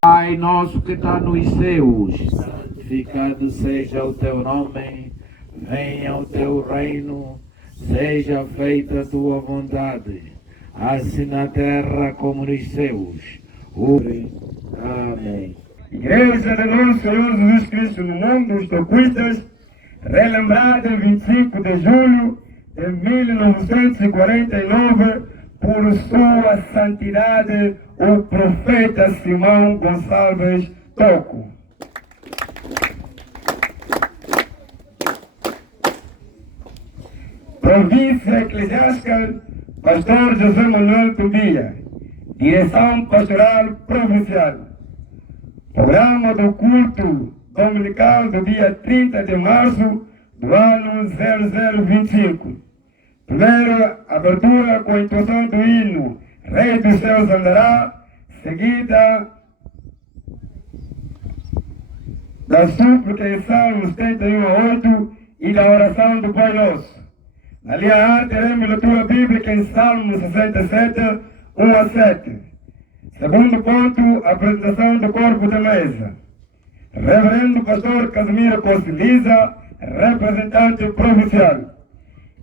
Pai nosso que está nos céus, santificado seja o teu nome, venha o teu reino, seja feita a tua vontade, assim na terra como nos céus. Amém. Igreja de Nosso Senhor Jesus Cristo no mundo, os toquistas, relembrada em 25 de julho de 1949, por sua santidade, o profeta Simão Gonçalves Toco. Província Eclesiástica, Pastor José Manuel Tobia. Direção Pastoral Provincial. Programa do culto dominical do dia 30 de março do ano 0025. Primeiro, abertura com a introdução do hino Rei dos Céus Andará, seguida da súplica em Salmos 71 a 8 e da oração do Pai Nosso. Na linha A, teremos leitura bíblica em Salmos 67, 1 a 7. Segundo ponto, apresentação do corpo da mesa. Reverendo Pastor Casimiro Costiliza, representante provincial.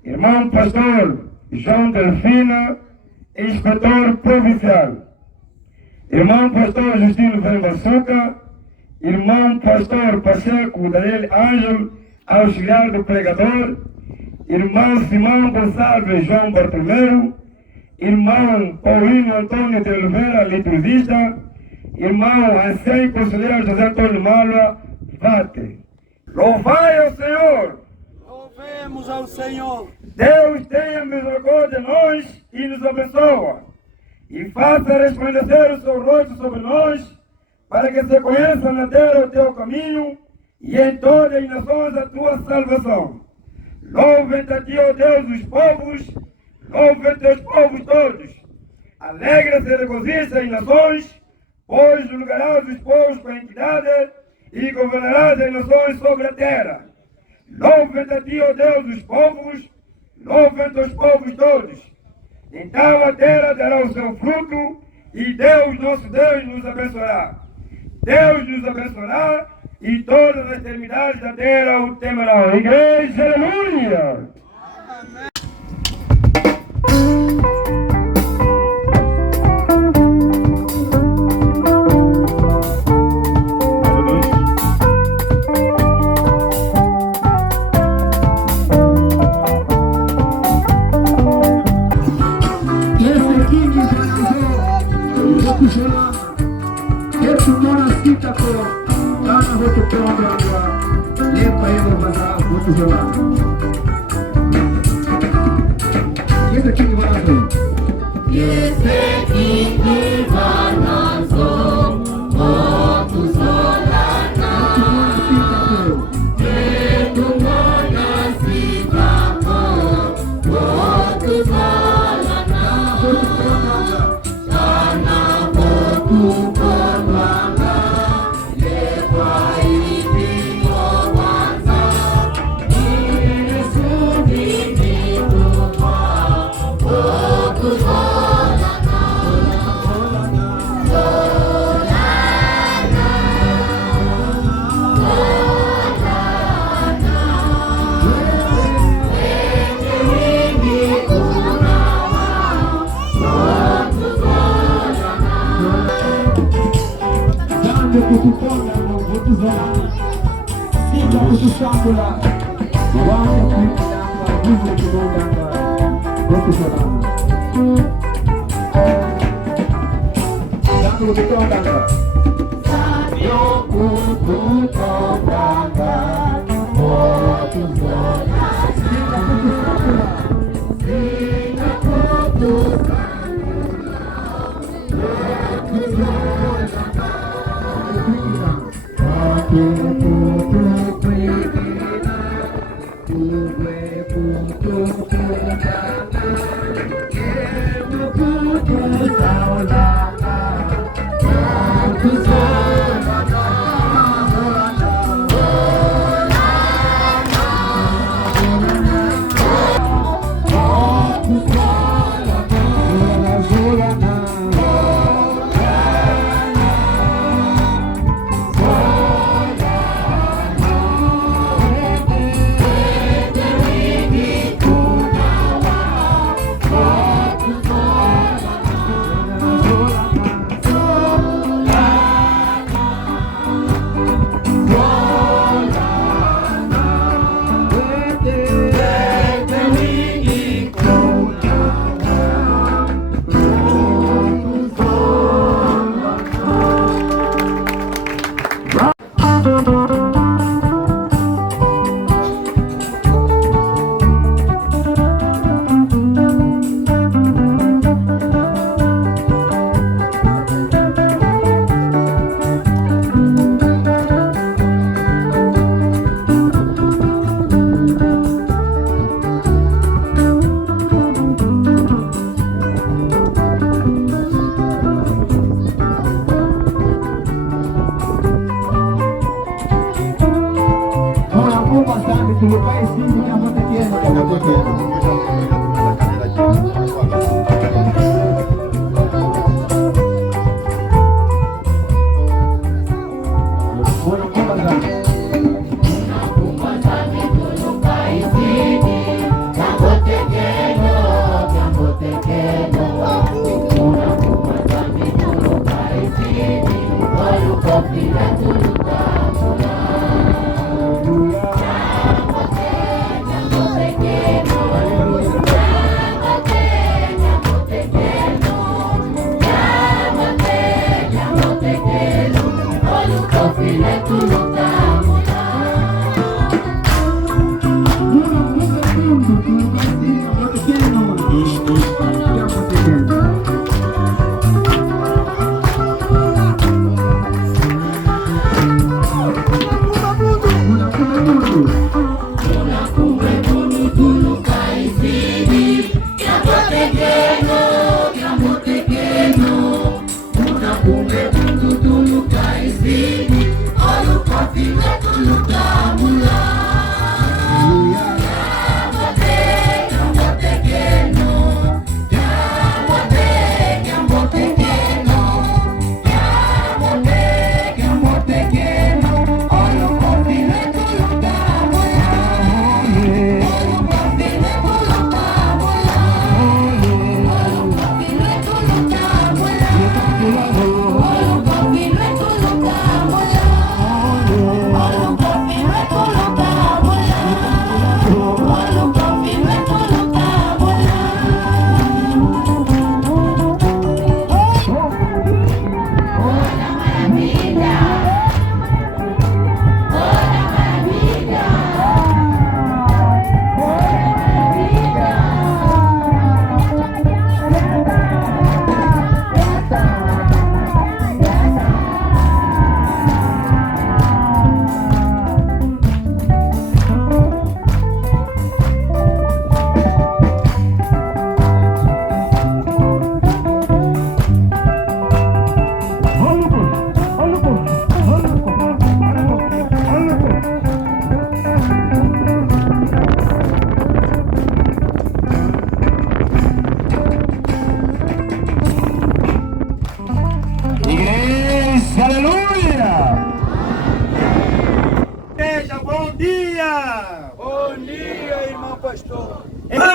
Irmão Pastor João Delfina, inspetor provincial. Irmão Pastor Justino Vermassuca, Irmão Pastor Pacheco Daniel Ângelo, auxiliar do pregador. Irmão Simão Gonçalves João Bartolomeu, Irmão Paulino Antônio de Oliveira, liturgista. Irmão Ancém Conselheiro José Antônio Malva, Vate. Louvai ao Senhor! Louvemos ao Senhor! Deus tenha misericórdia de nós e nos abençoa, e faça resplandecer o seu rosto sobre nós, para que se conheça na terra o teu caminho, e em todas as nações a tua salvação. Louvem-te a ti, ó Deus, os povos, louvem-te os povos todos. Alegra-se e regozija as nações, pois julgarás os povos com equidade e governarás as nações sobre a terra. Louvem-te a ti, ó Deus, os povos, louvem-te os povos todos. então a terra dará o seu fruto e Deus, nosso Deus, nos abençoará. Deus nos abençoará e todas as extremidades da terra o temerão. Igreja, aleluia!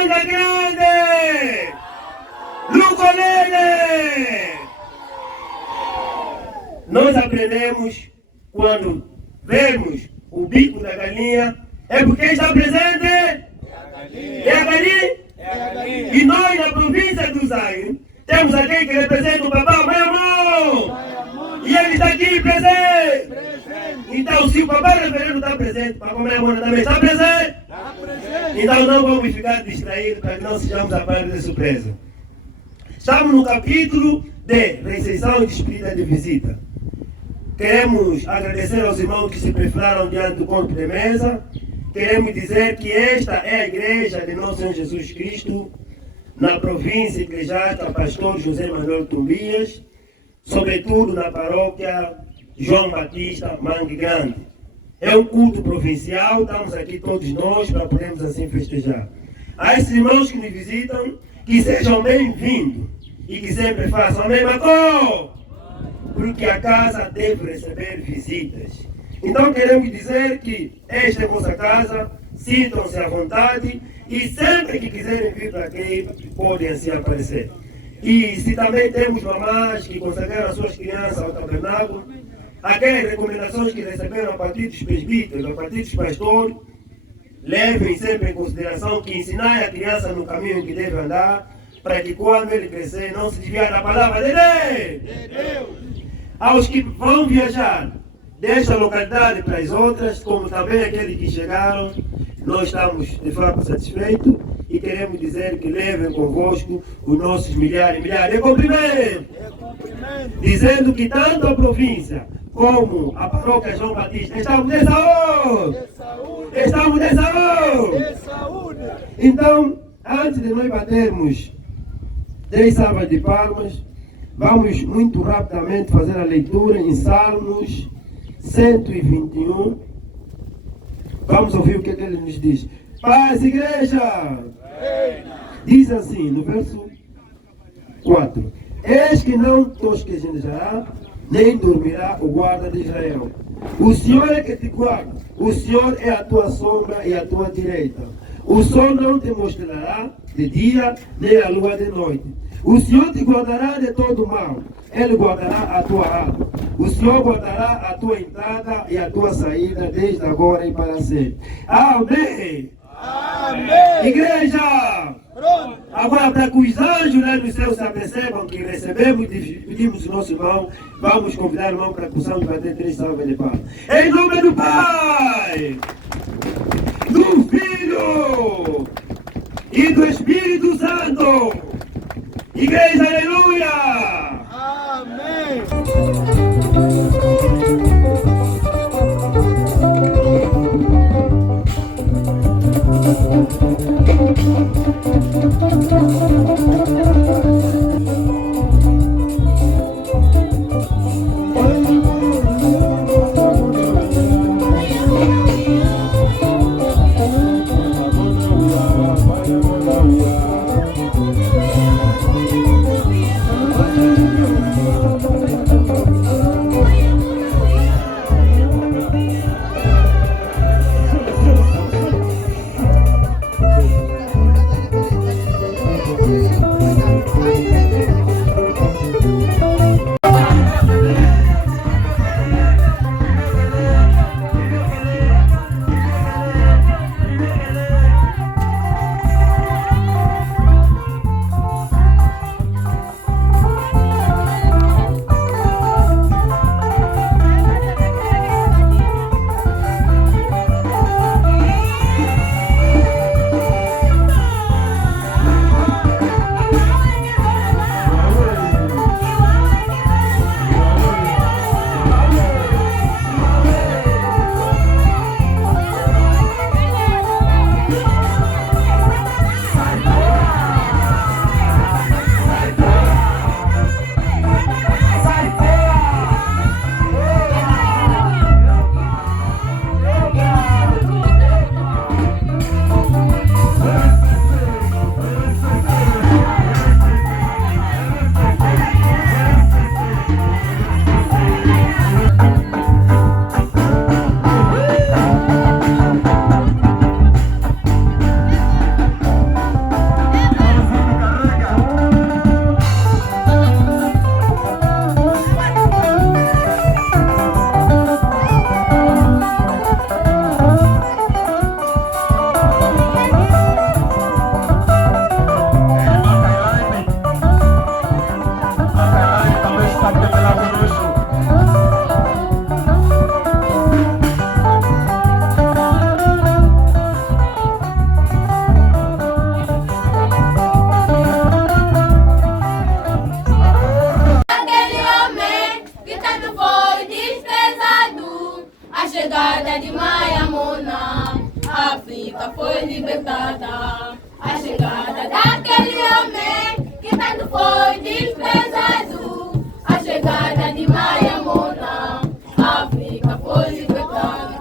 Manga Grande, Lucolene. Nós aprendemos quando vemos o bico da galinha, é porque está presente. É a galinha. E nós na província do Zaire temos alguém que representa o Papá Mayamon. E ele está aqui presente. Então se o Papá Reverendo está presente, o Papá Mayamon também está presente. Então não vamos ficar distraídos para que não sejamos a parte de surpresa. Estamos no capítulo de recepção e despedida de visita. Queremos agradecer aos irmãos que se prepararam diante do corpo de mesa. Queremos dizer que esta é a igreja de nosso Senhor Jesus Cristo, na província eclesiástica Pastor José Manuel Tumbias, sobretudo na paróquia João Batista Mangue Grande. É um culto provincial, estamos aqui todos nós para podermos assim festejar. A esses irmãos que nos visitam, que sejam bem-vindos e que sempre façam amém, Macó! Porque a casa deve receber visitas. Então queremos dizer que esta é a vossa casa, sintam-se à vontade e sempre que quiserem vir para aqui, podem assim aparecer. E se também temos mamás que consagraram as suas crianças ao tabernáculo, aquelas recomendações que receberam a partir dos presbíteros, a partir dos pastores, levem sempre em consideração que ensinar a criança no caminho que deve andar, para que quando ele crescer não se desviar da palavra de Deus. Aos que vão viajar desta localidade para as outras, como também aqueles que chegaram, nós estamos de fato satisfeitos e queremos dizer que levem convosco os nossos milhares e milhares de cumprimentos. Dizendo que tanto a província como a paróquia João Batista estamos de saúde. Estamos de saúde. Então, antes de nós batermos 10 salvas de palmas, vamos muito rapidamente fazer a leitura em Salmos 121. Vamos ouvir o que ele nos diz. Paz, igreja! Diz assim, no verso 4. Eis que não tosquejará, nem dormirá o guarda de Israel. O Senhor é que te guarda. O Senhor é a tua sombra e a tua direita. O sol não te mostrará de dia, nem a lua de noite. O Senhor te guardará de todo mal. Ele guardará a tua alma. O Senhor guardará a tua entrada e a tua saída, desde agora e para sempre. Amém! Amém! Igreja! Pronto. Agora, para que os anjos lá no céu se apercebam que recebemos e pedimos o nosso irmão, vamos convidar o irmão para que possamos bater 3 salvas de palmas. Em nome do Pai, do Filho e do Espírito Santo. Igreja, aleluia! Amém! Quando foi desprezado a chegada de Maia Mona, a África foi libertada.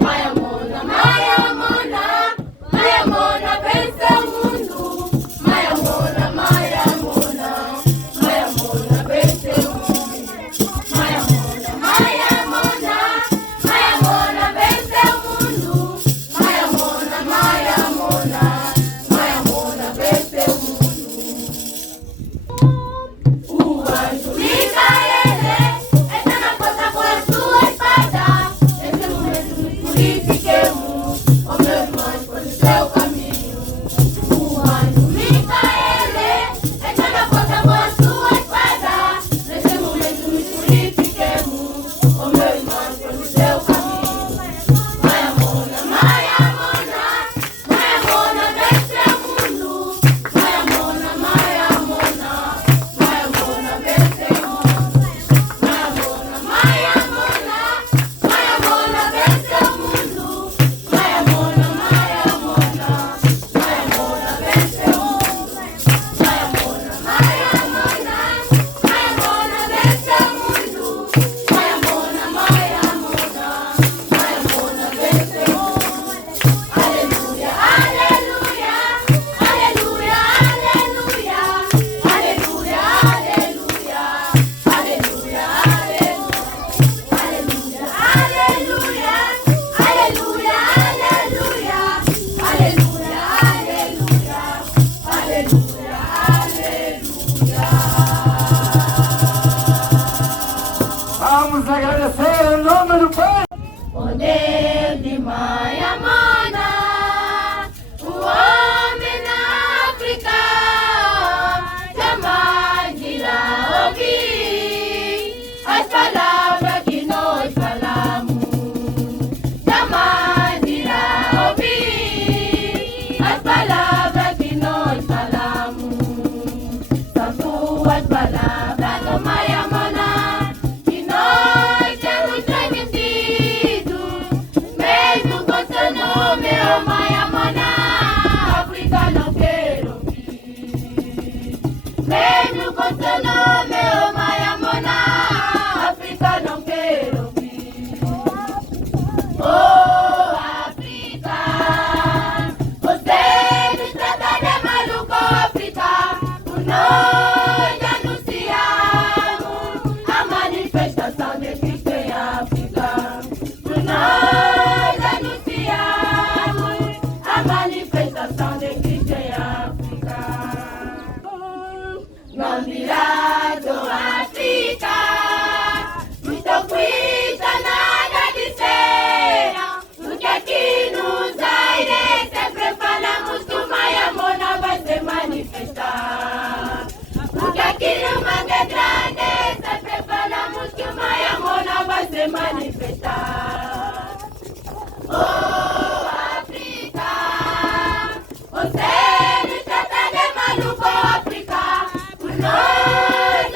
Maia Mona, Maia Mona, Maia Mona venceu o mundo. Maia Mona, Maia Mona, Maia Mona venceu o mundo. Maia Mona, Maia Mona, Maia Mona venceu o mundo. Maia Mona, Maia Mona, Maia Mona venceu o mundo. O anjo Micaele entra na porta com a sua espada. Nesse momento nos purifiquemos, ó meu irmão, por seu caminho. O anjo Micaele entra na porta com a sua espada. Nesse momento nos purifiquemos, ó meu irmão, por seu caminho. Maia Mona, Maia Mona, Maia Mona venceu o mundo. Maia Mona, Maia Mona, Maia Mona venceu o mundo. Maia Mona, Maia Mona, Maia Mona venceu o mundo. Maia Mona, Maia Mona, Maia Mona venceu o mundo. Maia Mona, Maia Mona, Maia Mona venceu o mundo. Maia Mona, Maia Mona, Maia Mona venceu o mundo. Aleluia, aleluia, aleluia, aleluia, aleluia, aleluia, aleluia, aleluia, aleluia, aleluia, aleluia, aleluia, aleluia. Vamos agradecer em nome do Pai. Poder de Maia Mona, o homem na África jamais irá ouvir as palavras que nós falamos. Jamais irá ouvir as palavras que nós falamos. São tuas palavras, ó Maia Mona, que nós temos transmitido. Mesmo com seu nome, ó Maia Mona, a África não quer ouvir. Mesmo com seu nome, ó Maia Mona, a África não quer ouvir. Oh, África, você nos trata de maluco, África. Por nós anunciamos a manifestação de Cristo em África. Por nós anunciamos a manifestação de Cristo em África. Não dirás, oh África, nos teu cuida nada disseram, porque aqui nos aires sempre falamos que o Maia Mona vai se manifestar. Porque aqui no Mangue Grande sempre falamos que o Maia Mona vai se manifestar. Oh, África, você nos trata de maluco, África. Por nós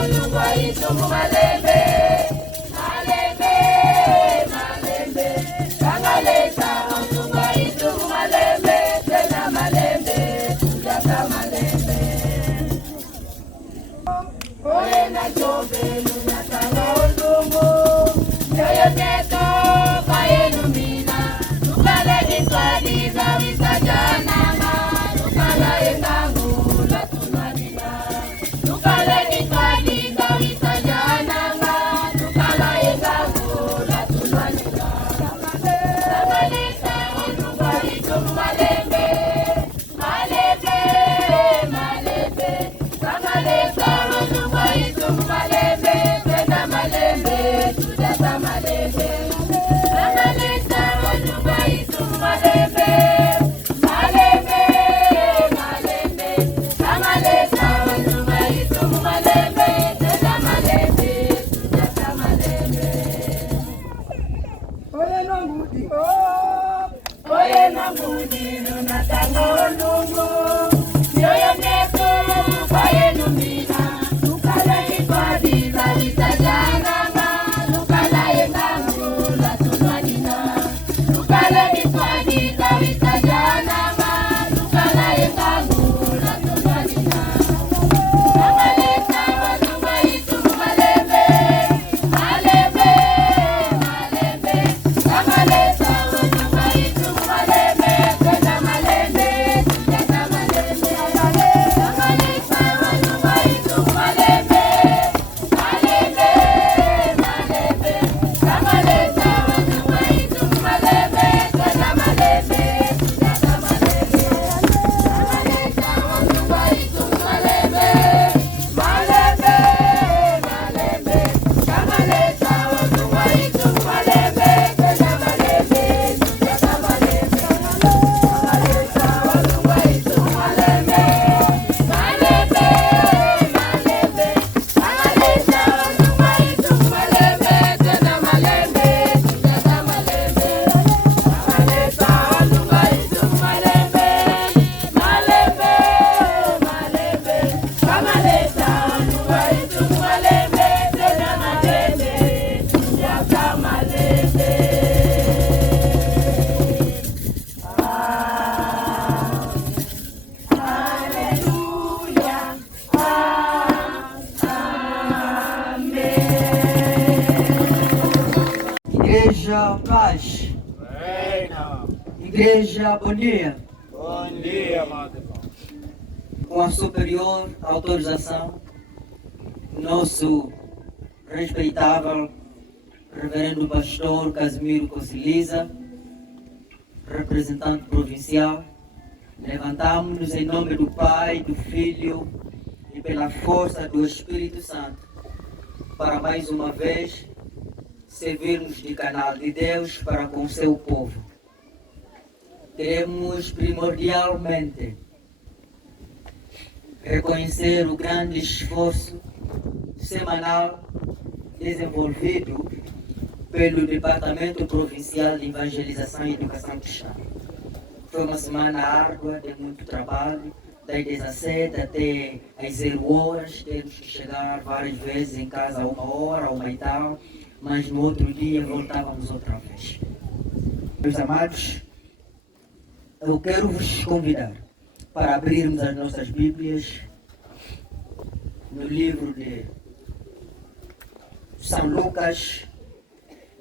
olungwa itumu malembe. Malembe, malembe, kangaleta olungwa itumu malembe. Tena malembe, tujata malembe. Oye na jobe lunatanga olungu. Yoyo neto kayenu mina. Nukale kiswadi zawisa janama. Nukala engangu la tunadina. Nukale kiswadi zawisa janama. Nukala engangu la tunadina. Samaleta olungwa itumu malembe. Malembe, malembe. Samaleta olungwa itumu malembe. Tena malembe, tujata malembe. Samaleta olungwa itumu malembe. Malembe, malembe. Samaleta olungwa itumu malembe. Tena malembe, tujata malembe. Oye nangudi, Oye nangudi lunatanga olungu. Yoyo neto kayenu mina. Nukala kiswadi zawisa janama. Nukala engangu la tunadina. Nukala kiswadi zawisa janama. Nukala engangu la tunadina. Samaleta olungwa itumu malembe. Malembe, malembe. Samaleta olungwa itumu malembe. Tena malembe, tujata malembe. Samaleta olungwa itumu malembe. Malembe, malembe. Samaleta olungwa itumu malembe. Tena malembe, tujata malembe. Samaleta olungwa itumu malembe. Malembe, malembe. Samaleta olungwa itumu malembe. Tena malembe, tujata malembe. Samaleta olungwa itumu malembe. Malembe, malembe. Samaleta olungwa itumu malembe. Tena malembe, tujata malembe. Samaleta olungwa itumu malembe. Malembe, malembe. Samaleta olungwa itumu malembe. Tena malembe, tujata malembe. Haleluya. Igreja Paz, Reina. Igreja Bom Dia, Bom dia, madre. com a superior autorização, nosso respeitável Reverendo Pastor Casimiro Cosiliza, representante provincial, levantamos-nos em nome do Pai, do Filho e pela força do Espírito Santo para mais uma vez servirmos de canal de Deus para com seu povo. Queremos primordialmente reconhecer o grande esforço semanal desenvolvido pelo Departamento Provincial de Evangelização e Educação Cristã. Foi uma semana árdua, de muito trabalho, das 17 até às 0 horas, temos que chegar várias vezes em casa a 1 hora, 1 e tal, mas no outro dia voltávamos outra vez. Meus amados, eu quero vos convidar para abrirmos as nossas Bíblias no livro de São Lucas,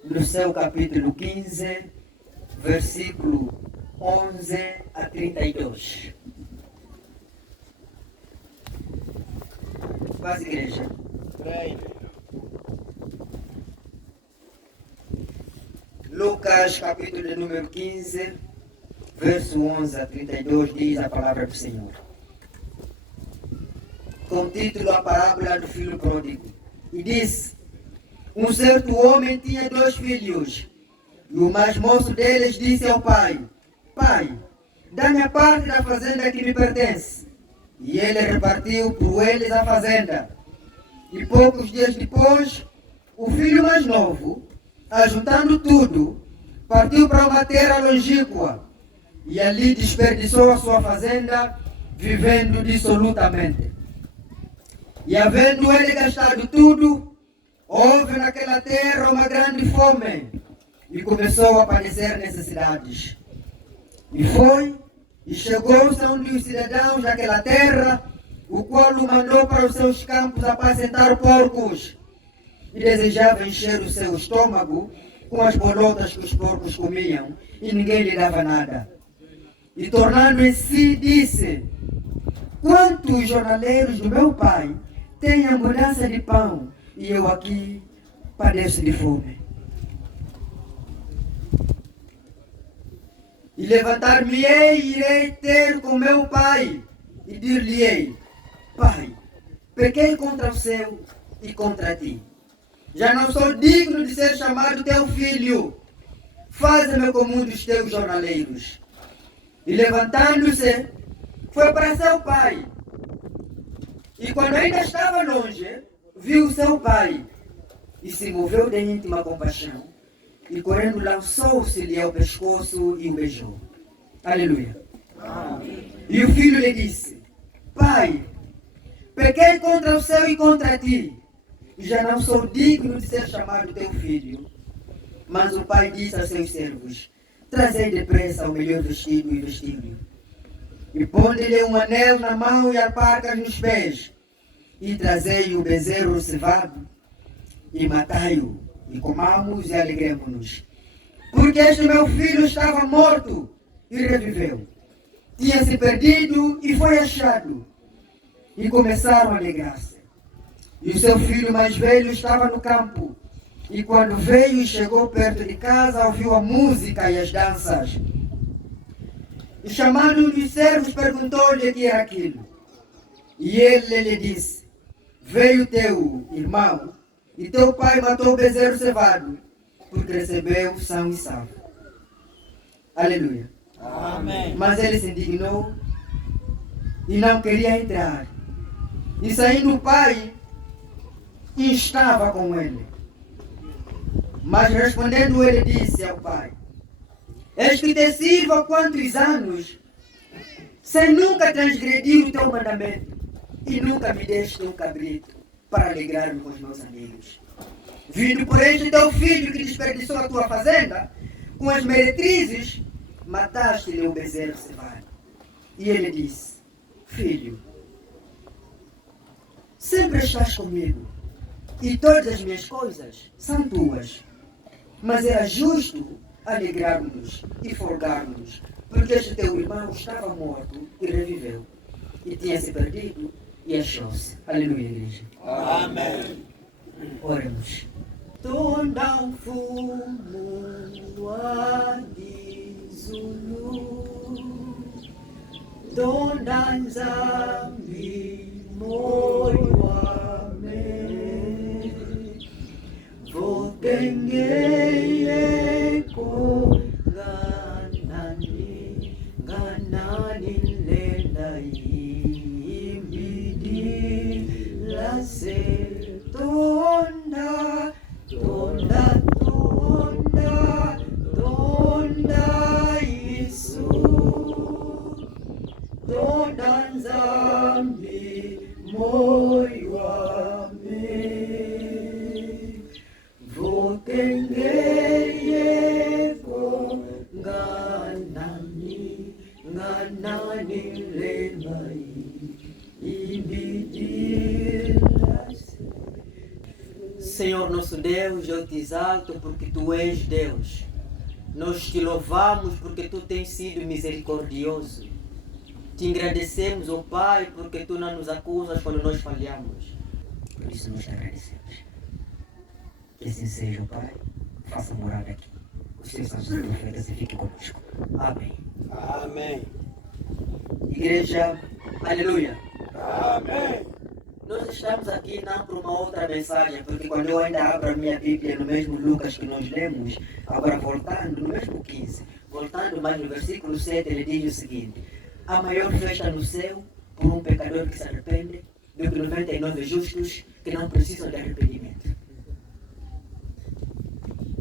no seu capítulo 15, versículo 11 a 32. Paz, igreja. Reina. Lucas, capítulo de número 15, verso 11 a 32, diz a palavra do Senhor. Com título, a parábola do filho pródigo. E disse: um certo homem tinha 2 filhos. E o mais moço deles disse ao pai: Pai, dá-me a parte da fazenda que me pertence. E ele repartiu por eles a fazenda. E poucos dias depois, o filho mais novo, ajuntando tudo, partiu para uma terra longínqua e ali desperdiçou a sua fazenda, vivendo dissolutamente. E havendo ele gastado tudo, houve naquela terra uma grande fome e começou a padecer necessidades. E foi, e chegou-se a um dos cidadãos daquela terra, o qual o mandou para os seus campos apacentar porcos, e desejava encher o seu estômago com as bolotas que os porcos comiam, e ninguém lhe dava nada. E tornando em si, disse: quantos jornaleiros do meu pai têm abundância de pão, e eu aqui padeço de fome. E levantar-me-ei e irei ter com meu pai, e dir-lhe-ei: Pai, pequei contra o céu e contra ti. Já não sou digno de ser chamado teu filho. Faze-me como um dos teus jornaleiros. E levantando-se, foi para seu pai. E quando ainda estava longe, viu seu pai, e se moveu de íntima compaixão, e correndo lançou-se-lhe ao pescoço e o beijou. Aleluia. Amém. E o filho lhe disse: Pai, pequei contra o céu e contra ti, e já não sou digno de ser chamado teu filho. Mas o pai disse aos seus servos: trazei depressa o melhor vestido e vestiu-lhe. E ponde-lhe um anel na mão e alparcas nos pés. E trazei o bezerro cevado, e matai-o, e comamos e alegremos-nos. Porque este meu filho estava morto e reviveu. Tinha se perdido e foi achado. E começaram a alegrar-se. E o seu filho mais velho estava no campo. E quando veio e chegou perto de casa, ouviu a música e as danças. E chamando um dos servos, perguntou-lhe o que era aquilo. E ele lhe disse: veio teu irmão, e teu pai matou o bezerro cevado, porque recebeu são e salvo. Aleluia. Amém. Mas ele se indignou e não queria entrar. E saindo o pai, estava com ele. Mas respondendo ele disse ao pai: eis que te sirvo há quantos anos, sem nunca transgredir o teu mandamento, e nunca me deste um cabrito para alegrar-me com os meus amigos. Vindo por este teu filho que desperdiçou a tua fazenda, com as meretrizes, mataste-lhe o bezerro cevado. E ele disse: filho, sempre estás comigo, e todas as minhas coisas são tuas. Mas era justo alegrarmos-nos e folgarmos, porque este teu irmão estava morto e reviveu, e tinha se perdido e achou-se. Aleluia, igreja. Amém. Oremos. Tondang fumu wadi zulu, tondang zambi moiwame, votengeye ko ganani lendai imbidi lase tonda tonda tonda tonda Isu tonda nzambi moiwame votengeye ko ganani lendai imbidi lase. Senhor nosso Deus, eu te exalto porque tu és Deus. Nós te louvamos porque tu tens sido misericordioso. Te agradecemos, ó Pai, porque tu não nos acusas quando nós falhamos. Por isso nós te agradecemos. Que assim seja, ó Pai. Faça morada aqui. Os teus santos e profetas e fique conosco. Amém. Amém. Igreja, aleluia. Amém. Nós estamos aqui não para uma outra mensagem, porque quando eu ainda abro a minha Bíblia no mesmo Lucas que nós lemos, agora voltando no mesmo 15, voltando mais no versículo 7, ele diz o seguinte: há maior festa no céu por um pecador que se arrepende do que 99 justos que não precisam de arrependimento.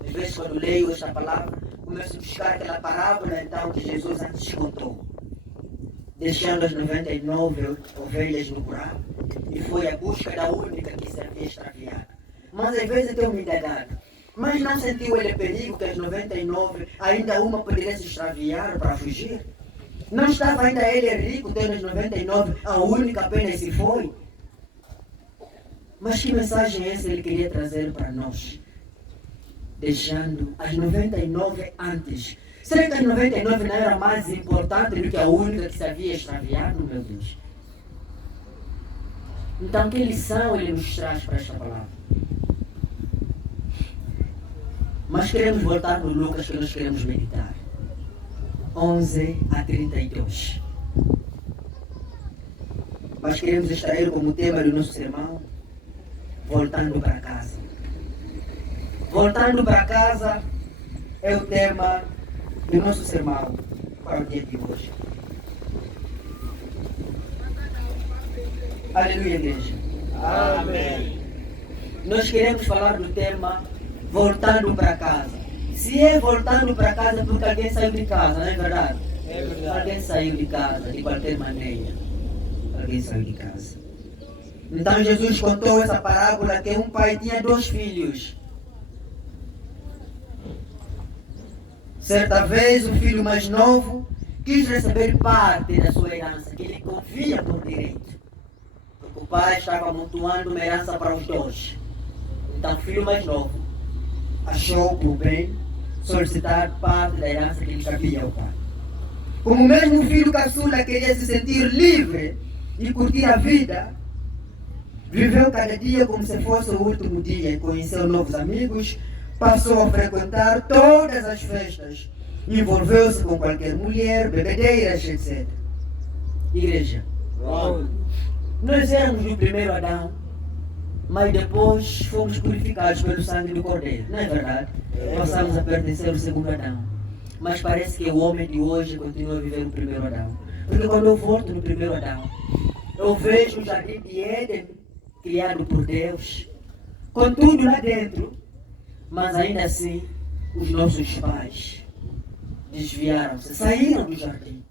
Às vezes quando leio esta palavra, começo a buscar aquela parábola então que Jesus antes contou. deixando as 99 ovelhas no buraco, e foi à busca da única que se havia extraviado. Mas às vezes tem uma indagada. Mas não sentiu ele perigo que as 99, ainda uma poderia se extraviar para fugir? Não estava ainda ele rico, tendo as 99, a única apenas se foi? Mas que mensagem é essa ele queria trazer para nós? Deixando as 99 antes. Será que as 99 não era mais importante do que a única que se havia extraviado, meu Deus? Então, que lição ele nos traz para esta palavra? Mas queremos voltar no Lucas que nós queremos meditar. 11 a 32. Mas queremos extrair como tema do nosso sermão, voltando para casa. Voltando para casa é o tema do nosso sermão para o dia de hoje. Aleluia, igreja. Amém. Nós queremos falar do tema voltando para casa. Se é voltando para casa porque alguém saiu de casa, não é verdade? É verdade. Alguém saiu de casa, de qualquer maneira. Alguém saiu de casa. Então Jesus contou essa parábola que um pai tinha 2 filhos. Certa vez o filho mais novo quis receber parte da sua herança, que lhe convinha por direito. Porque o pai estava amontoando uma herança para os 2. Então o filho mais novo achou por bem solicitar parte da herança que lhe cabia ao pai. Como mesmo o filho caçula queria se sentir livre e curtir a vida, viveu cada dia como se fosse o último dia e conheceu novos amigos, passou a frequentar todas as festas, envolveu-se com qualquer mulher, bebedeiras, etc. Igreja, nós éramos do primeiro Adão, mas depois fomos purificados pelo sangue do Cordeiro, não é verdade? Passamos a pertencer ao segundo Adão. Mas parece que o homem de hoje continua a viver o primeiro Adão. Porque quando eu volto no primeiro Adão, eu vejo o jardim de Éden, criado por Deus, com tudo lá dentro, mas ainda assim, os nossos pais desviaram-se, saíram do jardim.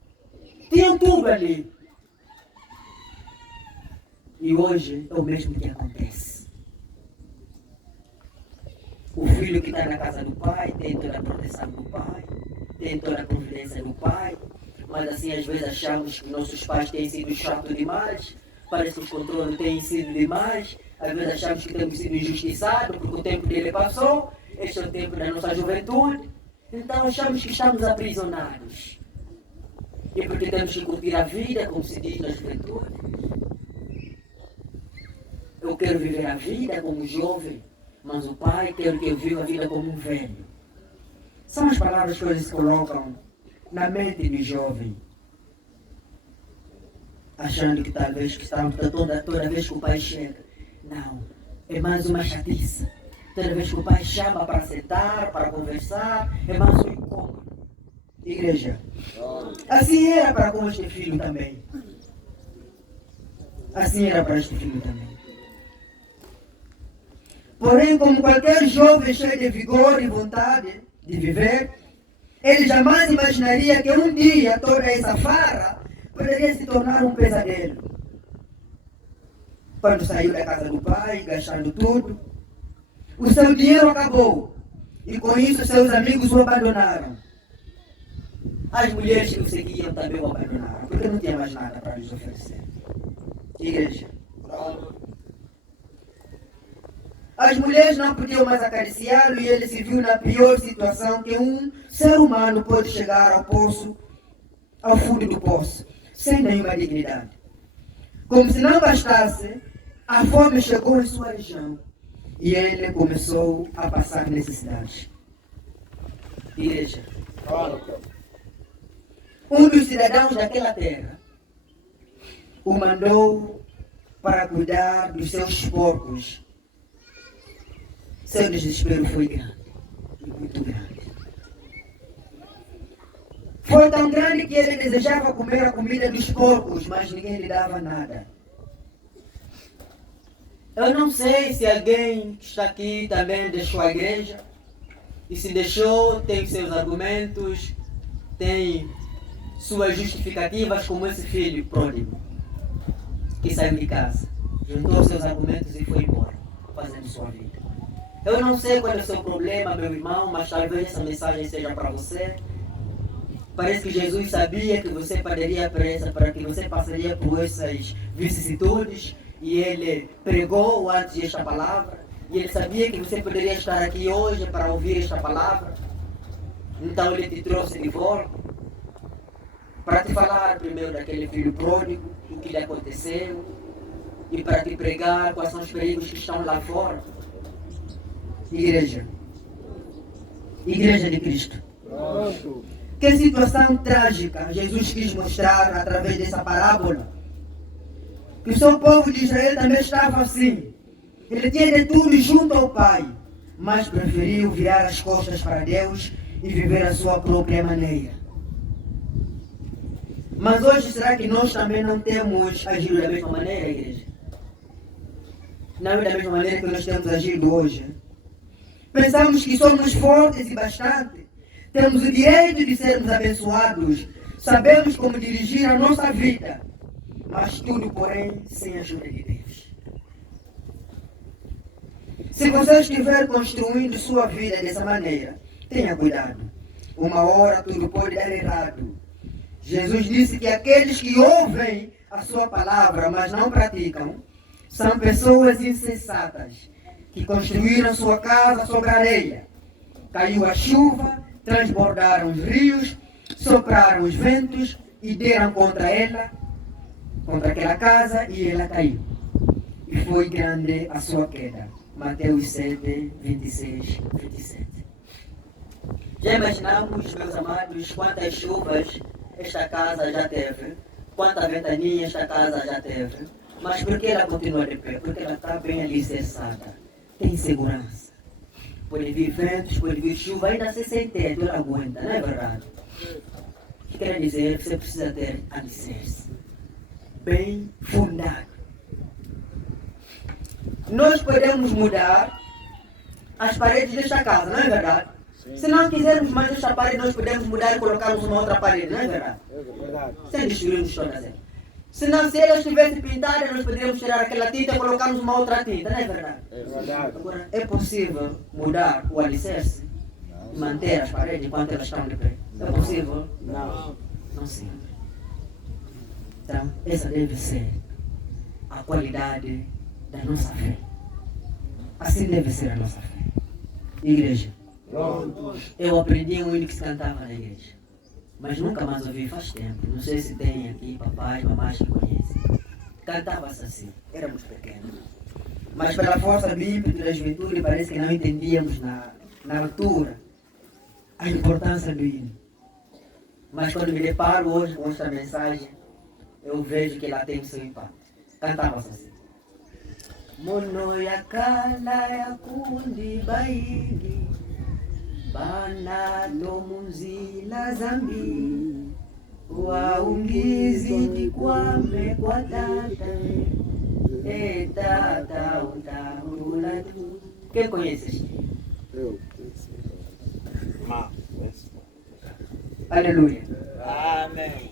Tinham tudo ali. E hoje é o mesmo que acontece. O filho que está na casa do pai tem toda a proteção do pai, tem toda a providência do pai, mas assim às vezes achamos que nossos pais têm sido chatos demais, parece que os controles têm sido demais, às vezes achamos que temos sido injustiçados porque o tempo dele passou, este é o tempo da nossa juventude, então achamos que estamos aprisionados. E porque temos que curtir a vida, como se diz na juventude. Eu quero viver a vida como jovem, mas o pai quer que eu viva a vida como um velho. São as palavras que eles se colocam na mente do jovem, achando que talvez que estamos toda vez que o pai chega. Não, é mais uma chatice. Toda vez que o pai chama para sentar, para conversar, é mais um incômodo. Igreja, assim era para com este filho também. Assim era para este filho também. Porém, como qualquer jovem cheio de vigor e vontade de viver, ele jamais imaginaria que um dia toda essa farra poderia se tornar um pesadelo. Quando saiu da casa do pai, gastando tudo, o seu dinheiro acabou e com isso seus amigos o abandonaram. As mulheres que o seguiam também o abandonaram, porque não tinha mais nada para lhes oferecer. Igreja. As mulheres não podiam mais acariciá-lo e ele se viu na pior situação que um ser humano pode chegar ao poço, ao fundo do poço, sem nenhuma dignidade. Como se não bastasse, a fome chegou em sua região e ele começou a passar necessidades. Igreja. Um dos cidadãos daquela terra o mandou para cuidar dos seus porcos. Seu desespero foi grande, muito grande. Foi tão grande que ele desejava comer a comida dos porcos, mas ninguém lhe dava nada. Eu não sei se alguém que está aqui também deixou a igreja, e se deixou, tem seus argumentos, tem suas justificativas como esse filho pródigo que saiu de casa, juntou seus argumentos e foi embora, fazendo sua vida. Eu não sei qual é o seu problema, meu irmão, mas talvez essa mensagem seja para você. Parece que Jesus sabia que você perderia pressa, para que você passaria por essas vicissitudes, e Ele pregou antes esta palavra, e Ele sabia que você poderia estar aqui hoje para ouvir esta palavra. Então Ele te trouxe de volta para te falar primeiro daquele filho pródigo, o que lhe aconteceu, e para te pregar quais são os perigos que estão lá fora. Igreja de Cristo. Que situação trágica Jesus quis mostrar através dessa parábola. Que o seu povo de Israel também estava assim. Ele tinha de tudo junto ao Pai, mas preferiu virar as costas para Deus e viver a sua própria maneira. Mas hoje, será que nós também não temos agido da mesma maneira, igreja? Não é da mesma maneira que nós temos agido hoje. Pensamos que somos fortes e bastante. Temos o direito de sermos abençoados. Sabemos como dirigir a nossa vida. Mas tudo, porém, sem a ajuda de Deus. Se você estiver construindo sua vida dessa maneira, tenha cuidado. Uma hora tudo pode dar errado. Jesus disse que aqueles que ouvem a sua palavra, mas não praticam, são pessoas insensatas, que construíram sua casa sobre areia. Caiu a chuva, transbordaram os rios, sopraram os ventos e deram contra ela, contra aquela casa, e ela caiu. E foi grande a sua queda. Mateus 7, 26, 27. Já imaginamos, meus amados, quantas chuvas esta casa já teve, quanta ventania esta casa já teve, mas por que ela continua de pé? Porque ela está bem alicerçada, tem segurança. Pode vir ventos, pode vir chuva, ainda se sem teto, ela aguenta, não é verdade? O que quer dizer? Você precisa ter alicerce, bem fundado. Nós podemos mudar as paredes desta casa, não é verdade? Se não quisermos mais esta parede, nós podemos mudar e colocarmos uma outra parede, não é verdade? É verdade. Sem destruirmos todas elas. Se ela estivesse pintada, nós poderíamos tirar aquela tinta e colocarmos uma outra tinta, não é verdade? É verdade. Agora, é possível mudar o alicerce e manter as paredes enquanto elas estão de pé? É possível? Não. Não sim. Então, essa deve ser a qualidade da nossa fé. Assim deve ser a nossa fé. Igreja. Eu aprendi um hino que se cantava na igreja, mas nunca mais ouvi faz tempo. Não sei se tem aqui papais, mamás que conhecem. Cantava-se assim, éramos pequenos. Mas pela força do ímpeto da juventude parece que não entendíamos na altura a importância do hino. Mas quando me deparo hoje com esta mensagem, eu vejo que ela tem o seu impacto. Cantava-se assim. Mono ya kala ya kundi baigi Bana lomunzila zambi Waungizi ni kwame kwa tata E tata utaula tu. Quem conhece? Eu. Aleluia. Amém.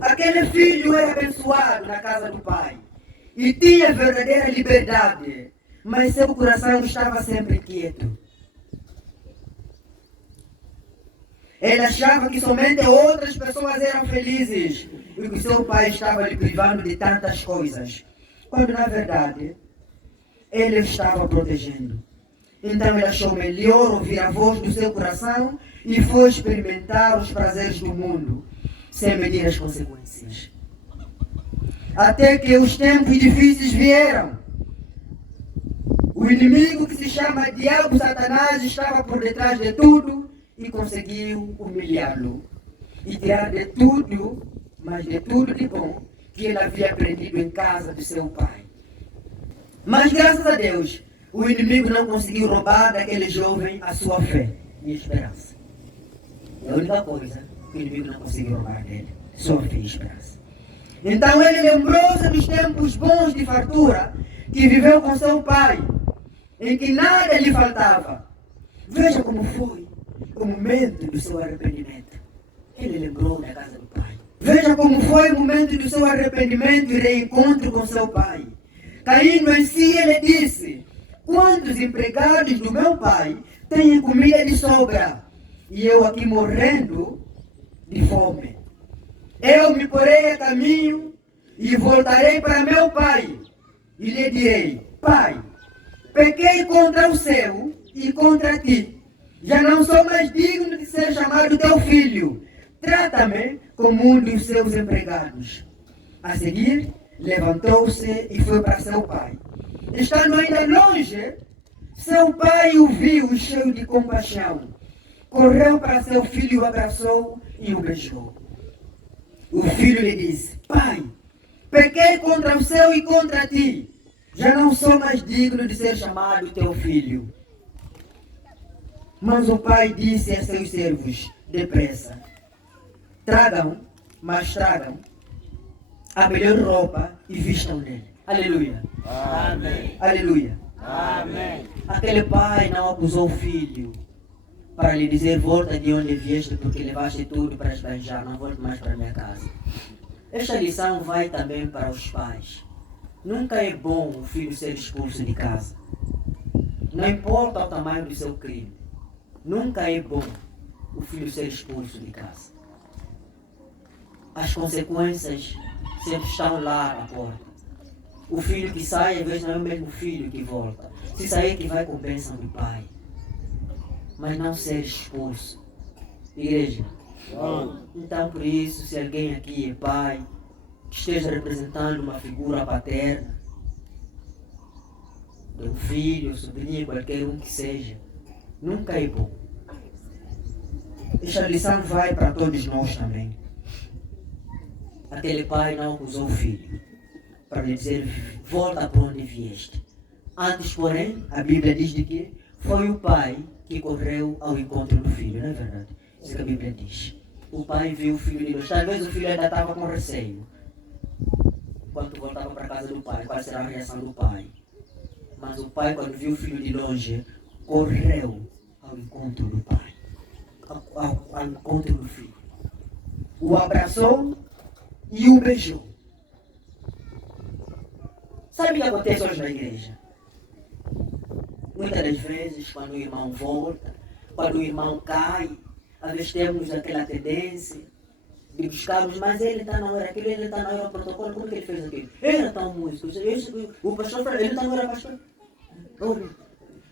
Aquele filho era abençoado na casa do pai e tinha verdadeira liberdade, mas seu coração estava sempre quieto. Ele achava que somente outras pessoas eram felizes e que seu pai estava lhe privando de tantas coisas, quando na verdade ele estava protegendo. Então ele achou melhor ouvir a voz do seu coração e foi experimentar os prazeres do mundo, sem medir as consequências. Até que os tempos difíceis vieram. O inimigo que se chama Diabo Satanás estava por detrás de tudo e conseguiu humilhá-lo. E tirar de tudo, mas de tudo de bom, que ele havia aprendido em casa de seu pai. Mas graças a Deus, o inimigo não conseguiu roubar daquele jovem a sua fé e esperança. É a única coisa que o inimigo não conseguiu roubar dele, sua fé e esperança. Então ele lembrou-se dos tempos bons de fartura que viveu com seu pai, em que nada lhe faltava. Veja como foi o momento do seu arrependimento. Ele lembrou da casa do pai. Veja como foi o momento do seu arrependimento e reencontro com seu pai. Caindo em si, ele disse: quantos empregados do meu pai têm comida de sobra e eu aqui morrendo de fome? Eu me porei a caminho e voltarei para meu pai e lhe direi: pai, pequei contra o céu e contra ti. Já não sou mais digno de ser chamado teu filho. Trata-me como um dos seus empregados. A seguir, levantou-se e foi para seu pai. Estando ainda longe, seu pai o viu cheio de compaixão. Correu para seu filho, o abraçou e o beijou. O filho lhe disse: pai, pequei contra o céu e contra ti. Já não sou mais digno de ser chamado teu filho. Mas o pai disse a seus servos: depressa, tragam a melhor roupa e vistam nele. Aleluia. Amém. Aleluia. Amém. Aquele pai não acusou o filho para lhe dizer: volta de onde vieste, porque levaste tudo para estrangear, não volte mais para minha casa. Esta lição vai também para os pais. Nunca é bom o filho ser expulso de casa. Não importa o tamanho do seu crime. Nunca é bom o filho ser expulso de casa. As consequências sempre estão lá na porta. O filho que sai, às vezes, não é o mesmo filho que volta. Se sair, que vai com bênção do pai. Mas não ser expulso. Igreja. Então, por isso, se alguém aqui é pai, que esteja representando uma figura paterna, de um filho, sobrinho, qualquer um que seja, nunca é bom. Esta lição vai para todos nós também. Aquele pai não acusou o filho para lhe dizer: volta para onde vieste. Antes, porém, a Bíblia diz de que foi o pai que correu ao encontro do filho, não é verdade? Isso que a Bíblia diz. O pai viu o filho de longe. Talvez o filho ainda estava com receio. Quando voltava para a casa do pai, qual será a reação do pai? Mas o pai, quando viu o filho de longe, correu ao encontro do pai, ao encontro do filho. O abraçou e o beijou. Sabe o que acontece hoje na igreja? Muitas das vezes, quando o irmão volta, quando o irmão cai, às vezes temos aquela tendência de buscarmos: mas ele está na hora, aquilo, ele está na hora, protocolo, como que ele fez aquilo? Ele era tão músico, o pastor falou: ele está na hora, pastor.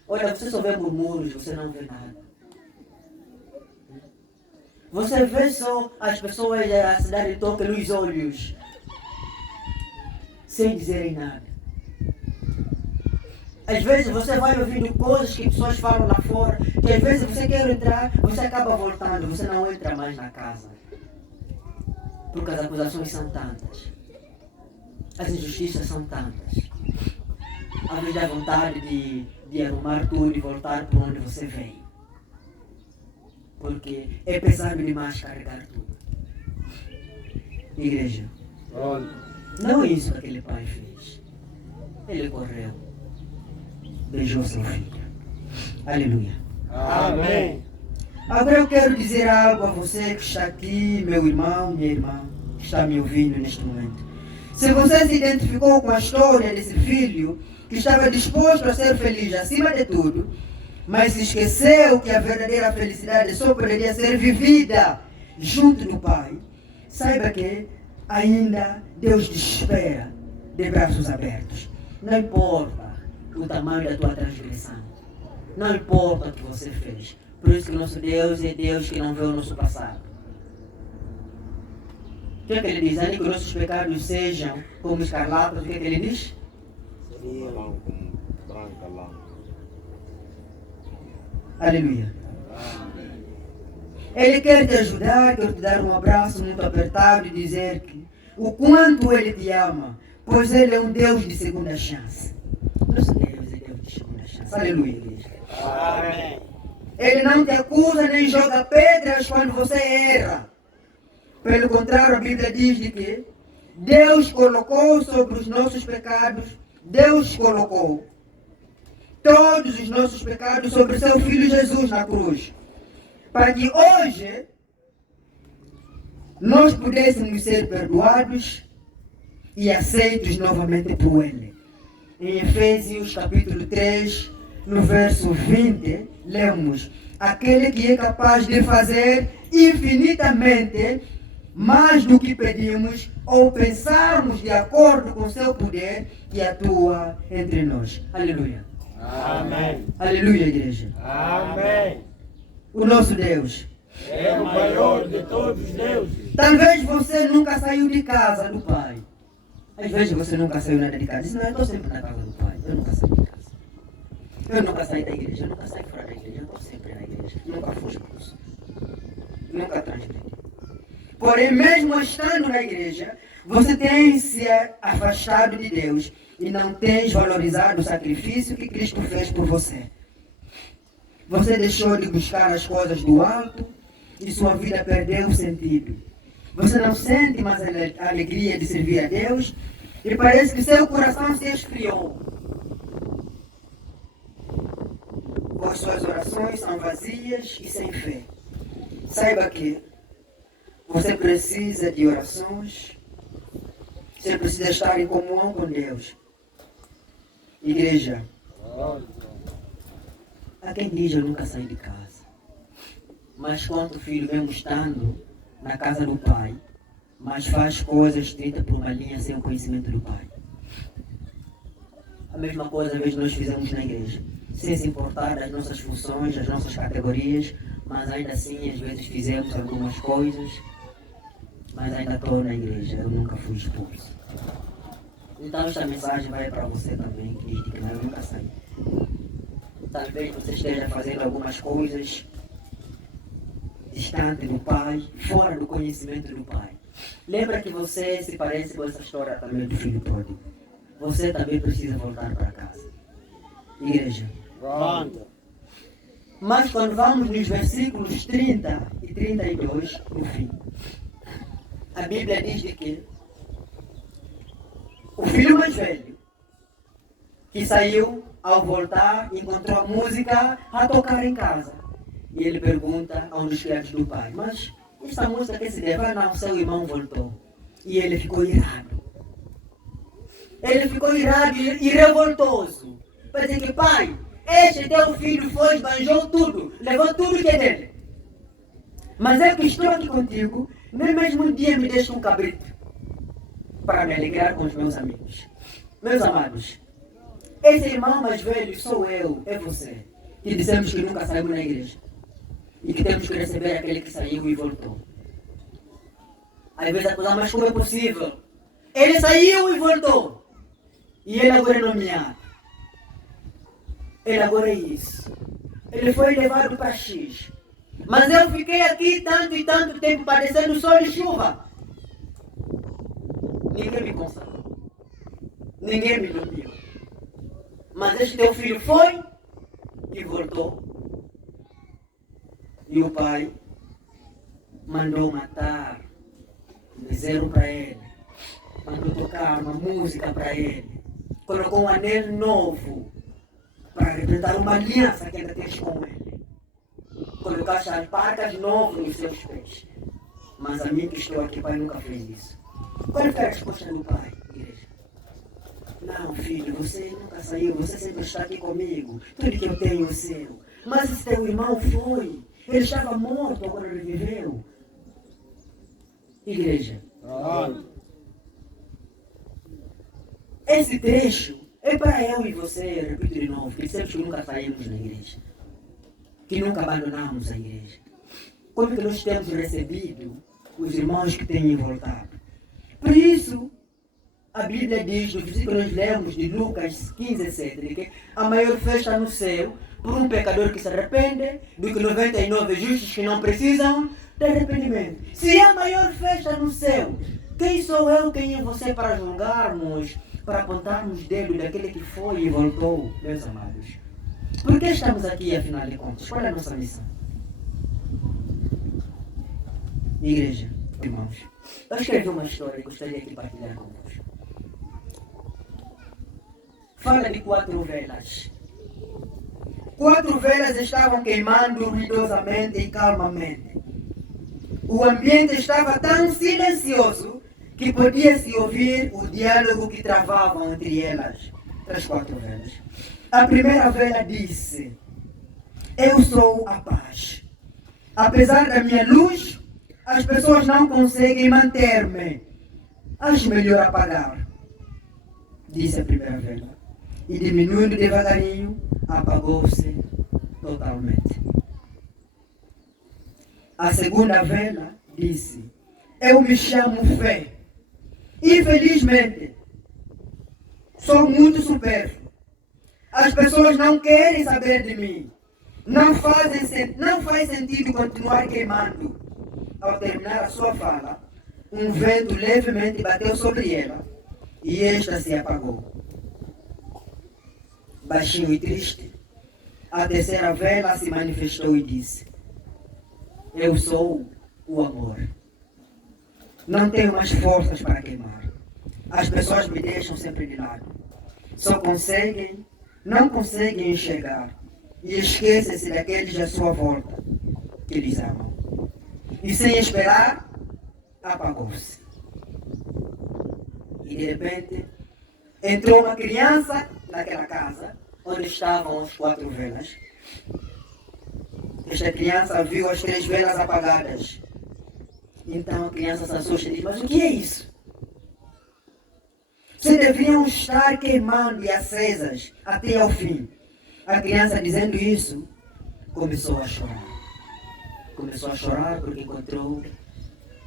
Olha, você só vê murmúrios, você não vê nada. Você vê só as pessoas da cidade toca nos olhos, sem dizerem nada. Às vezes você vai ouvindo coisas que pessoas falam lá fora, que às vezes você quer entrar, você acaba voltando, você não entra mais na casa. Porque as acusações são tantas. As injustiças são tantas. Às vezes dá vontade de arrumar tudo e voltar para onde você veio. Porque é pesado demais carregar tudo. Igreja, não é isso que aquele pai fez. Ele correu, beijou seu filho. Aleluia. Amém. Agora eu quero dizer algo a você que está aqui, meu irmão, minha irmã, que está me ouvindo neste momento. Se você se identificou com a história desse filho que estava disposto a ser feliz acima de tudo, mas se esqueceu que a verdadeira felicidade só poderia ser vivida junto do Pai, saiba que ainda Deus te espera de braços abertos. Não importa o tamanho da tua transgressão, não importa o que você fez. Por isso que o nosso Deus é Deus que não vê o nosso passado. O que é que ele diz? Ainda que os nossos pecados sejam como escarlatas, o que é que ele diz? Seriam como branca lã. Aleluia. Ele quer te ajudar, quer te dar um abraço muito apertado e dizer que o quanto Ele te ama, pois Ele é um Deus de segunda chance. Nosso Deus é Deus de segunda chance. Aleluia, igreja. Amém. Ele não te acusa nem joga pedras quando você erra. Pelo contrário, a Bíblia diz de que Deus colocou sobre os nossos pecados, Deus colocou todos os nossos pecados sobre seu Filho Jesus na cruz. para que hoje nós pudéssemos ser perdoados e aceitos novamente por Ele. Em Efésios capítulo 3, no verso 20, lemos: aquele que é capaz de fazer infinitamente mais do que pedimos ou pensarmos, de acordo com o seu poder que atua entre nós. Aleluia. Amém. Aleluia, igreja. Amém. O nosso Deus. É o maior de todos os deuses. Talvez você nunca saiu de casa do Pai. Às vezes você nunca saiu nada de casa. Diz: não, eu estou sempre na casa do Pai. Eu nunca saí de casa. Eu nunca saí da igreja. Eu nunca saí fora da igreja. Eu estou sempre na igreja. Nunca fui expulso. Nunca transgredi. Porém, mesmo estando na igreja, você tem se afastado de Deus e não tens valorizado o sacrifício que Cristo fez por você. Você deixou de buscar as coisas do alto e sua vida perdeu o sentido. Você não sente mais a alegria de servir a Deus e parece que seu coração se esfriou. As suas orações são vazias e sem fé. Saiba que você precisa de orações, você precisa estar em comunhão com Deus. Igreja, há quem diz: eu nunca saí de casa. Mas quanto filho mesmo estando na casa do Pai, mas faz coisas escritas por uma linha sem o conhecimento do Pai. A mesma coisa às vezes nós fizemos na igreja, sem se importar das nossas funções, das nossas categorias, mas ainda assim às vezes fizemos algumas coisas, mas ainda estou na igreja, eu nunca fui expulso. Então esta mensagem vai para você também, que diz que não, eu nunca saí. Talvez você esteja fazendo algumas coisas distante do Pai, fora do conhecimento do Pai. Lembra que você se parece com essa história também do filho pródigo. Você também precisa voltar para casa. Igreja. Pronto. Mas quando vamos nos versículos 30 e 32, no fim, a Bíblia diz de que o filho mais velho, que saiu, ao voltar, encontrou a música a tocar em casa. E ele pergunta a um dos criados do pai: mas essa música que se deve? Ah, não, seu irmão voltou. E ele ficou irado. Ele ficou irado e revoltoso. Para dizer que: pai, este teu filho foi, esbanjou tudo, levou tudo que é dele. Mas eu que estou aqui contigo, nem mesmo um dia me deixa um cabrito para me alegrar com os meus amigos. Meus amados, esse irmão mais velho sou eu, é você, que dissemos que nunca saímos na igreja e que temos que receber aquele que saiu e voltou. Às vezes acusamos: mas como é possível? Ele saiu e voltou. E ele agora é nomeado. Ele agora é isso. Ele foi levado para X. Mas eu fiquei aqui tanto e tanto tempo padecendo sol e chuva. Ninguém me consagrou. Ninguém me nomeou. Mas este teu filho foi e voltou. E o pai mandou matar um bezerro para ele. Mandou tocar uma música para ele. Colocou um anel novo para representar uma aliança que ainda tens com ele. Colocaste as parcas novas nos seus pés. Mas a mim que estou aqui, pai, nunca fez isso. Qual foi a resposta do pai, igreja? Não, filho, você nunca saiu, você sempre está aqui comigo. Tudo que eu tenho é seu. Mas esse teu irmão foi. Ele estava morto, agora reviveu. Igreja. Esse trecho é para eu e você, eu repito de novo, que dissemos que nunca saímos da igreja. Que nunca abandonamos a igreja. Como que nós temos recebido os irmãos que têm voltado? Por isso, a Bíblia diz, no versículo que nós lemos de Lucas 15:7, de que a maior festa no céu por um pecador que se arrepende do que 99 justos que não precisam de arrependimento. Se é a maior festa no céu, quem sou eu, quem é você para julgarmos, para apontarmos dedo daquele que foi e voltou, meus amados? Por que estamos aqui, afinal de contas? Qual é a nossa missão? Igreja, irmãos, eu escrevi uma história e gostaria de partilhar convosco. Fala de 4 ovelhas. 4 velas estavam queimando ruidosamente e calmamente. O ambiente estava tão silencioso que podia-se ouvir o diálogo que travavam entre elas, as 4 velas. A primeira vela disse: eu sou a paz. Apesar da minha luz, as pessoas não conseguem manter-me. Acho melhor apagar, disse a primeira vela. E diminuindo devagarinho, apagou-se totalmente. A segunda vela disse: eu me chamo Fé. Infelizmente, sou muito supérfluo. As pessoas não querem saber de mim. Não faz sentido continuar queimando. Ao terminar a sua fala, um vento levemente bateu sobre ela e esta se apagou. Baixinho e triste, a terceira vela se manifestou e disse: eu sou o amor. Não tenho mais forças para queimar. As pessoas me deixam sempre de lado. Não conseguem enxergar e esquecem-se daqueles à sua volta que lhes amam. E sem esperar, apagou-se. E de repente, entrou uma criança naquela casa onde estavam as 4 velas. Esta criança viu as 3 velas apagadas. Então a criança se assusta e diz: mas o que é isso? Se deviam estar queimando e acesas até ao fim. A criança, dizendo isso, começou a chorar. Começou a chorar porque encontrou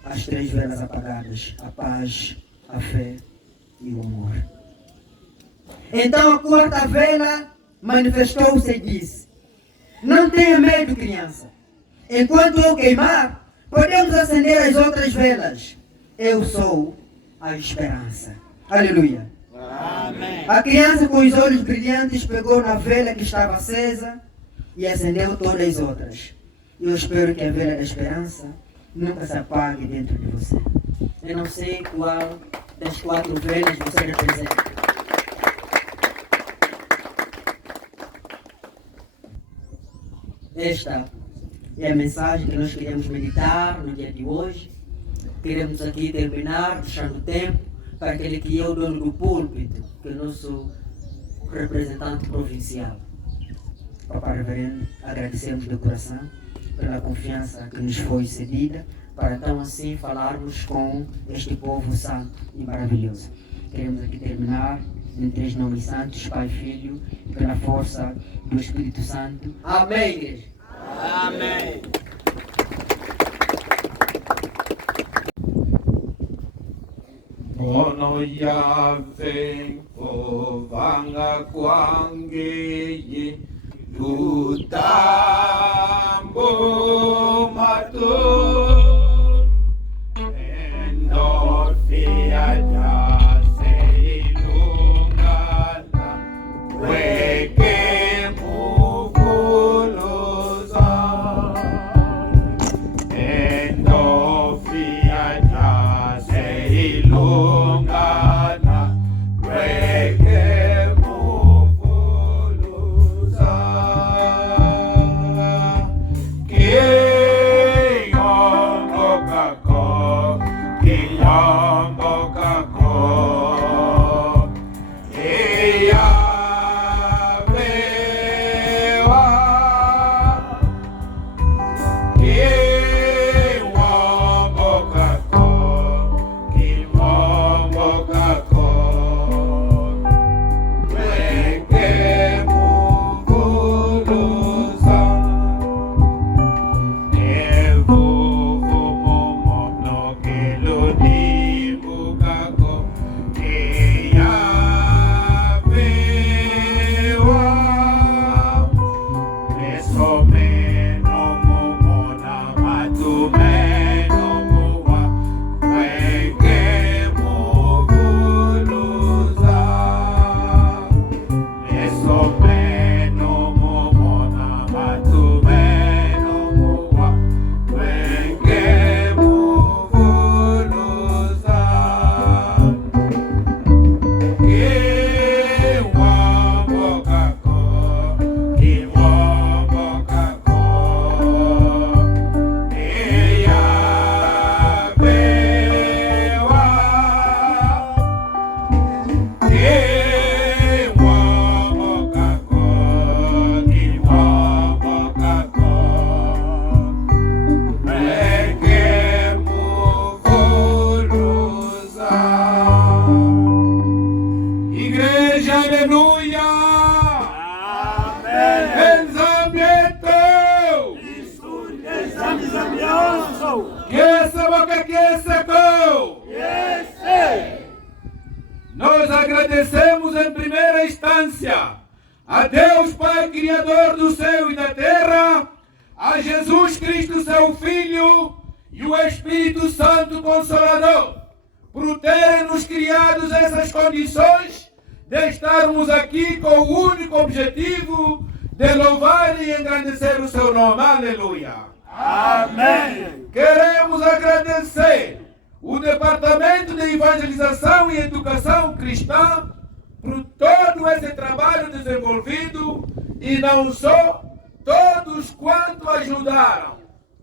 as 3 velas apagadas: a paz, a fé e o amor. Então a 4ª vela manifestou-se e disse: não tenha medo, criança. Enquanto eu queimar, podemos acender as outras velas. Eu sou a esperança. Aleluia. Amém. A criança, com os olhos brilhantes, pegou na vela que estava acesa e acendeu todas as outras. Eu espero que a vela da esperança nunca se apague dentro de você. Eu não sei qual das 4 velas você representa. Esta é a mensagem que nós queremos meditar no dia de hoje. Queremos aqui terminar, deixando tempo para aquele que é o dono do púlpito, que é o nosso representante provincial. Papai Reverendo, agradecemos de coração pela confiança que nos foi cedida, para tão assim falarmos com este povo santo e maravilhoso. Queremos aqui terminar em 3 nomes santos, Pai, Filho, pela força do Espírito Santo. Amém, igreja. Amém. Bono Yahweh, o vanga kwangi, lutambo mato, endorfia ya se ilungana, weke mukuluza, endorfia ya se ilungana, weke mukuluza. Aleluia! Amém! Enzambiento! Nós agradecemos em primeira instância a Deus Pai Criador do céu e da terra, a Jesus Cristo seu Filho e o Espírito Santo Consolador, por terem nos criado essas condições de estarmos aqui com o único objetivo de louvar e engrandecer o seu nome. Aleluia! Amém! Queremos agradecer o Departamento de Evangelização e Educação Cristã por todo esse trabalho desenvolvido e não só, todos quanto ajudaram,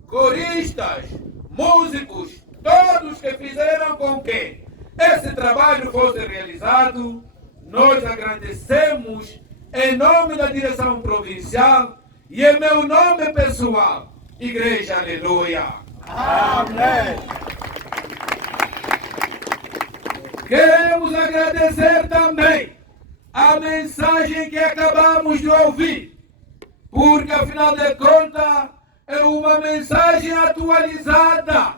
coristas, músicos, todos que fizeram com que esse trabalho fosse realizado. Nós agradecemos em nome da direção provincial e em meu nome pessoal. Igreja, aleluia. Amém. Queremos agradecer também a mensagem que acabamos de ouvir, porque afinal de contas é uma mensagem atualizada.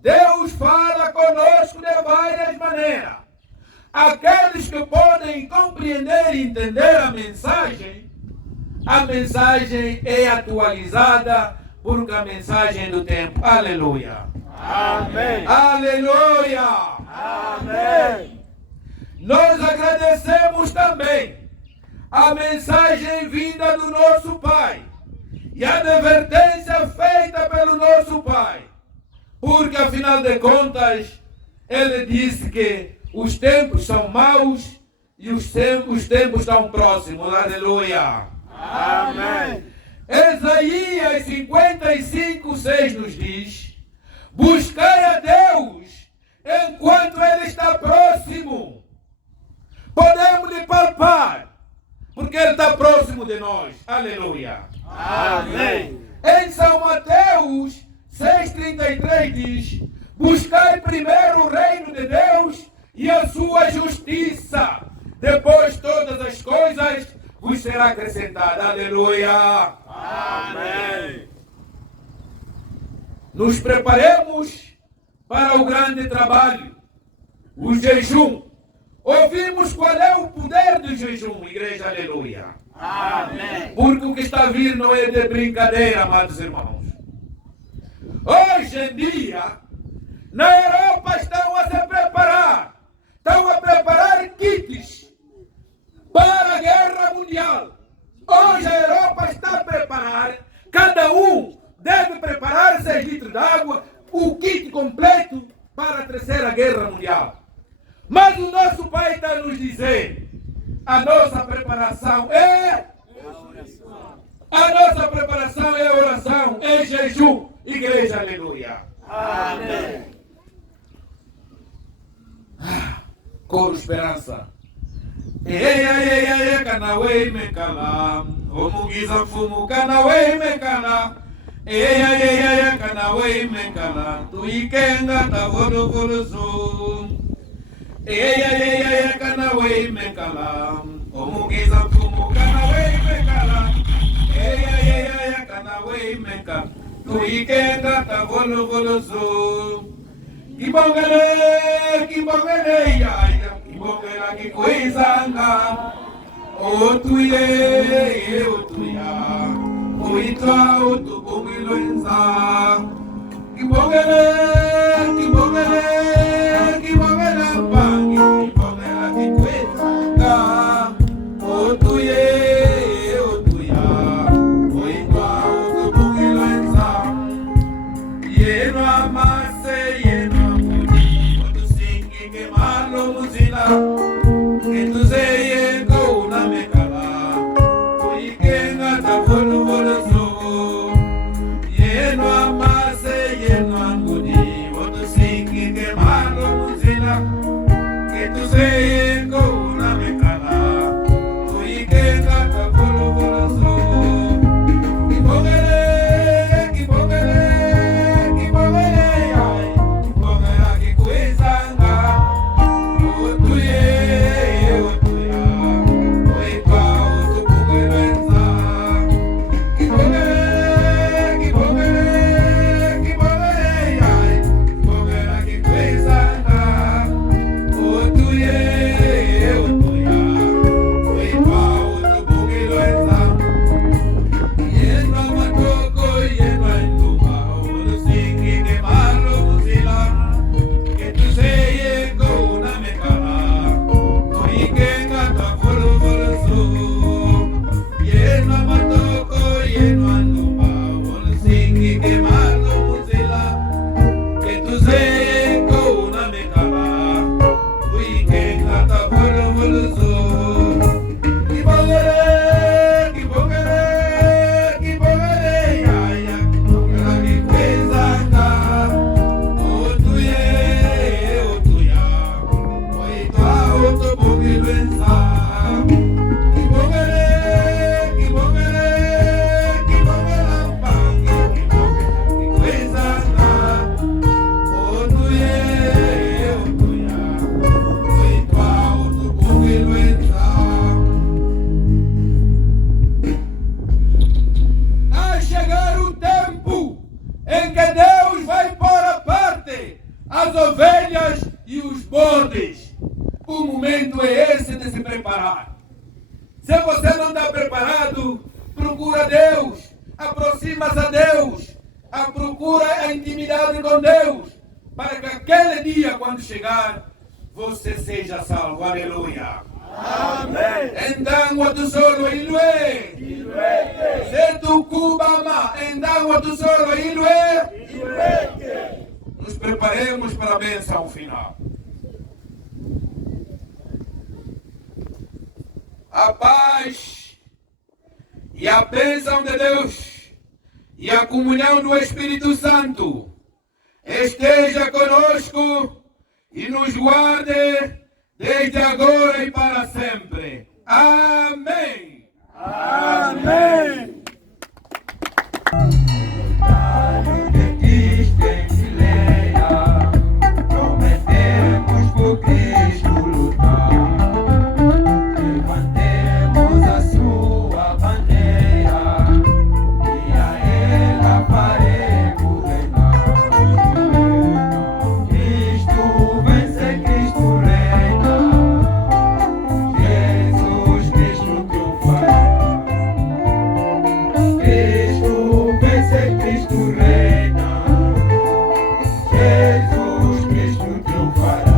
Deus fala conosco de várias maneiras. Aqueles que podem compreender e entender a mensagem é atualizada porque a mensagem do tempo. Aleluia. Amém. Aleluia. Amém. Nós agradecemos também a mensagem vinda do nosso Pai e a advertência feita pelo nosso Pai, porque afinal de contas ele disse que os tempos são maus e os tempos estão próximos. Aleluia. Amém. Isaías 55:6 nos diz: buscai a Deus enquanto Ele está próximo. Podemos lhe palpar, porque Ele está próximo de nós. Aleluia. Amém. Em São Mateus 6:33 diz: buscai primeiro o reino de Deus e a sua justiça, depois todas as coisas vos será acrescentada. Aleluia. Amém. Nos preparemos para o grande trabalho, o jejum. Ouvimos qual é o poder do jejum, igreja, aleluia. Amém. Porque o que está a vir não é de brincadeira, amados irmãos. Hoje em dia, na Europa estão a se preparar. Estão a preparar kits para a guerra mundial. Hoje a Europa está a preparar, cada um deve preparar 6 litros de água, o kit completo para a terceira guerra mundial. Mas o nosso Pai está a nos dizer, a nossa preparação é oração, é jejum. Igreja, aleluia. Amém. Coro esperança. Eia, canawei me cala. Omugiza fumu canawei me cala. Eia, canawei me cala. Tu ikenga ta volo zo. Eia, canawei me cala. Omugiza fumu canawei me cala. Eia, canawei me cala. Tu ikenga ta volo zo. Kibongele, ya. Kibongela kikuizanga. Otuye, otuya. Uitwa, utubungilo inza. Kibongele, pangi. Kibongela kikuizanga. Otuye, otuya. Uitwa, utubungilo inza. Yeno amase, yeno amudi. Otusingi kemalo muzina. Ketuzeye kauna mekala. Tuikenga tavolo volo zo. Yeno amase, yeno amudi. Se você não está preparado, procura Deus, aproxima-se a Deus, procura a intimidade com Deus, para que aquele dia, quando chegar, você seja salvo. Aleluia. Amém. Então, o tesouro ilue. Se tu cubama, então o tesouro ilue. Nos preparemos para a bênção final. A paz e a bênção de Deus e a comunhão do Espírito Santo esteja conosco e nos guarde desde agora e para sempre. Amém. Amém. Prometemos por Cristo lutar. Levantemos a sua bandeira e a ela faremos reinar. Cristo vence, Cristo reina. Jesus Cristo triunfará. Cristo vence, Cristo reina. Jesus Cristo triunfará.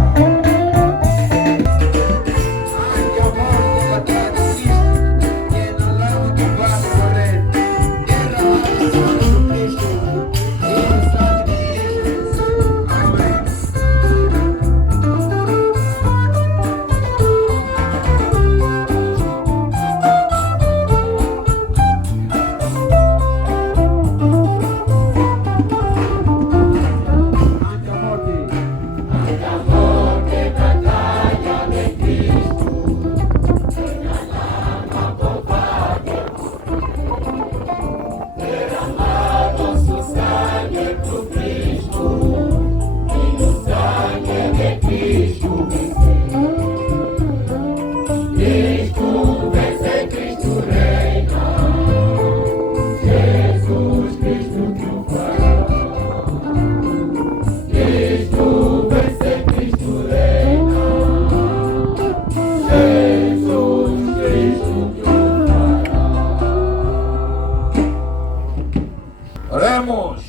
Oremos.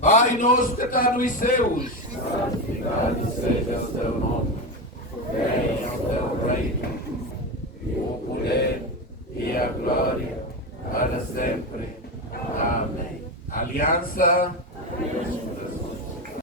Pai nosso que está nos céus, santificado seja o teu nome. Venha o teu reino, o poder e a glória para sempre. Amém. Aliança.